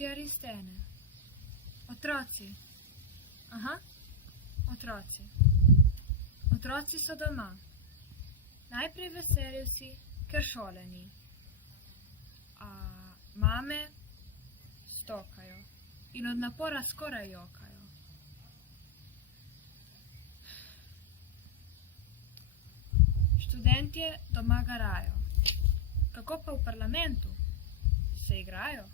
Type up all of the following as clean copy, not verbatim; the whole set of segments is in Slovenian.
tisti Aristene. Otroci. Aha, otroci. Otroci so doma. Najprej veseli vsi, ker šole ni. A mame stokajo in od napora skoraj jokajo. Študentje doma garajo. Kako pa v parlamentu? Se igrajo?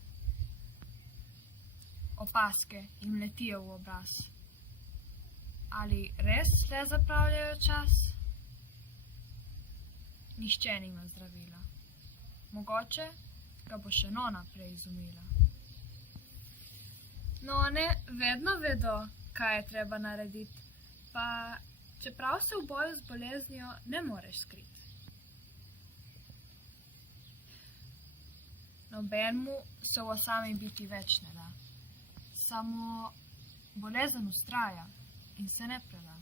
Opaske jim letijo v obraz. Ali res le zapravljajo čas? Nihče nima zdravila. Mogoče ga bo še Nona prej izumila. None vedno vedo, kaj je treba narediti, pa čeprav se v boju z boleznijo ne moreš skriti. Nobenmu se v osami biti več ne da. Samo bolezen vztraja in se ne preda.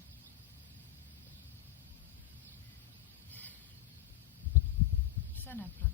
Se ne preda.